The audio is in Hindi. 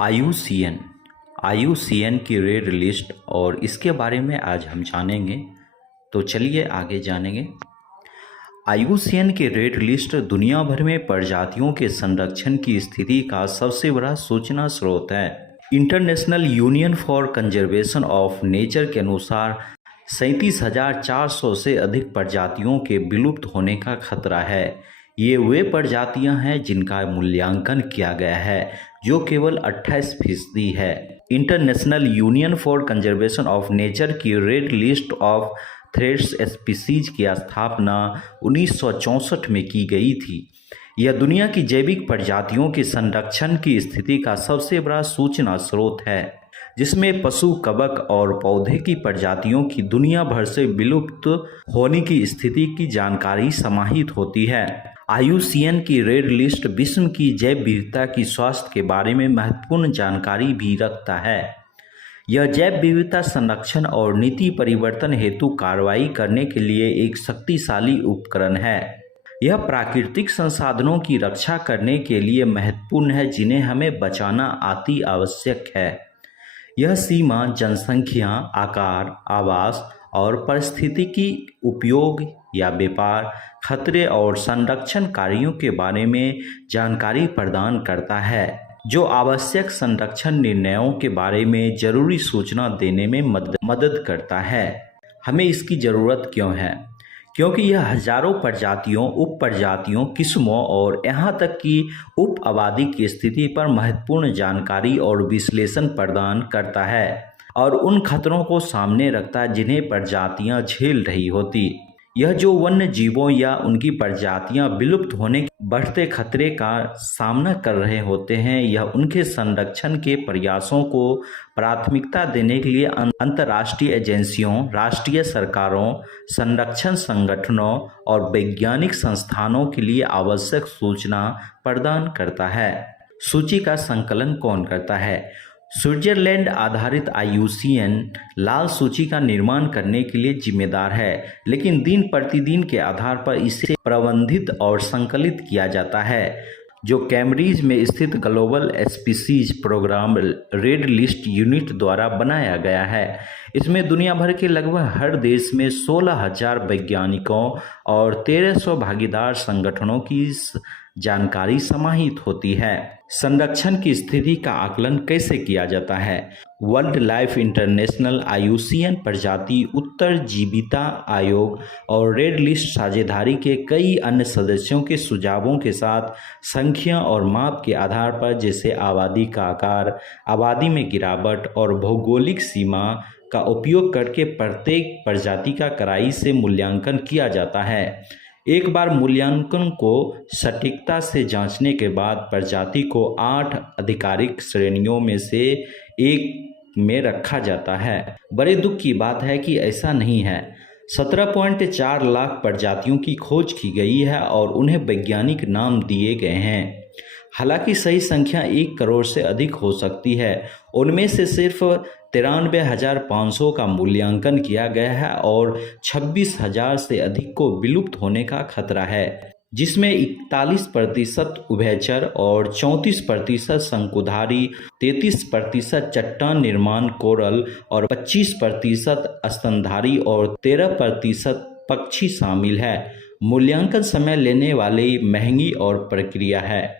आईयूसीएन आईयूसीएन की रेड लिस्ट और इसके बारे में आज हम जानेंगे। तो चलिए आगे जानेंगे। आईयूसीएन की रेड लिस्ट दुनिया भर में प्रजातियों के संरक्षण की स्थिति का सबसे बड़ा सूचना स्रोत है। International Union for Conservation of nature के अनुसार 37,400 से अधिक प्रजातियों के विलुप्त होने का खतरा है। ये वे प्रजातियां हैं जिनका मूल्यांकन किया गया है, जो केवल 28% है। International Union for Conservation of Nature की red list of threats species की स्थापना 1964 में की गई थी। यह दुनिया की जैविक प्रजातियों के संरक्षण की स्थिति का सबसे बड़ा सूचना स्रोत है, जिसमें पशु, कवक और पौधे की प्रजातियों की दुनिया भर से विलुप्त होने की स्थिति की जानकारी समाहित होती है। आईयूसीएन की रेड लिस्ट विश्व की जैव विविधता की स्वास्थ्य के बारे में महत्वपूर्ण जानकारी भी रखता है। यह जैव विविधता संरक्षण और नीति परिवर्तन हेतु कार्रवाई करने के लिए एक शक्तिशाली उपकरण है। यह प्राकृतिक संसाधनों की रक्षा करने के लिए महत्वपूर्ण है, जिन्हें हमें बचाना अति आवश्यक है। यह सीमा, जनसंख्या, आकार, आवास और पारिस्थितिकी उपयोग या व्यापार, खतरे और संरक्षण कार्यों के बारे में जानकारी प्रदान करता है, जो आवश्यक संरक्षण निर्णयों के बारे में जरूरी सूचना देने में मदद करता है। हमें इसकी ज़रूरत क्यों है? क्योंकि यह हजारों प्रजातियों, उप प्रजातियों, किस्मों और यहाँ तक कि उप आबादी की स्थिति पर महत्वपूर्ण जानकारी और विश्लेषण प्रदान करता है और उन खतरों को सामने रखता है जिन्हें प्रजातियां झेल रही होती। यह जो वन्य जीवों या उनकी प्रजातियां विलुप्त होने के बढ़ते खतरे का सामना कर रहे होते हैं, यह उनके संरक्षण के प्रयासों को प्राथमिकता देने के लिए अंतर्राष्ट्रीय एजेंसियों, राष्ट्रीय सरकारों, संरक्षण संगठनों और वैज्ञानिक संस्थानों के लिए आवश्यक सूचना प्रदान करता है। सूची का संकलन कौन करता है? स्विट्जरलैंड आधारित आईयूसीएन लाल सूची का निर्माण करने के लिए जिम्मेदार है, लेकिन दिन प्रतिदिन के आधार पर इसे प्रबंधित और संकलित किया जाता है, जो कैम्ब्रिज में स्थित global species programme red list unit द्वारा बनाया गया है। इसमें दुनिया भर के लगभग हर देश में 16,000 वैज्ञानिकों और 1300 भागीदार संगठनों की जानकारी समाहित होती है। संरक्षण की स्थिति का आकलन कैसे किया जाता है? वर्ल्ड लाइफ इंटरनेशनल आईयूसीएन प्रजाति उत्तरजीविता आयोग और रेड लिस्ट साझेदारी के कई अन्य सदस्यों के सुझावों के साथ संख्या और माप के आधार पर, जैसे आबादी का आकार, आबादी में गिरावट और भौगोलिक सीमा का उपयोग करके प्रत्येक प्रजाति का कड़ाई से मूल्यांकन किया जाता है। एक बार मूल्यांकन को सटीकता से जांचने के बाद प्रजाति को 8 आधिकारिक श्रेणियों में से एक में रखा जाता है। बड़े दुख की बात है कि ऐसा नहीं है। 17.4 लाख प्रजातियों की खोज की गई है और उन्हें वैज्ञानिक नाम दिए गए हैं। हालांकि सही संख्या 1 करोड़ से अधिक हो सकती है। उनमें से सिर्फ 93,500 का मूल्यांकन किया गया है और 26,000 से अधिक को विलुप्त होने का खतरा है, जिसमें 41% उभयचर और 34% शंकुधारी, 33% चट्टान निर्माण कोरल और 25% स्तनधारी और 13% पक्षी शामिल है। मूल्यांकन समय लेने वाली महंगी और प्रक्रिया है।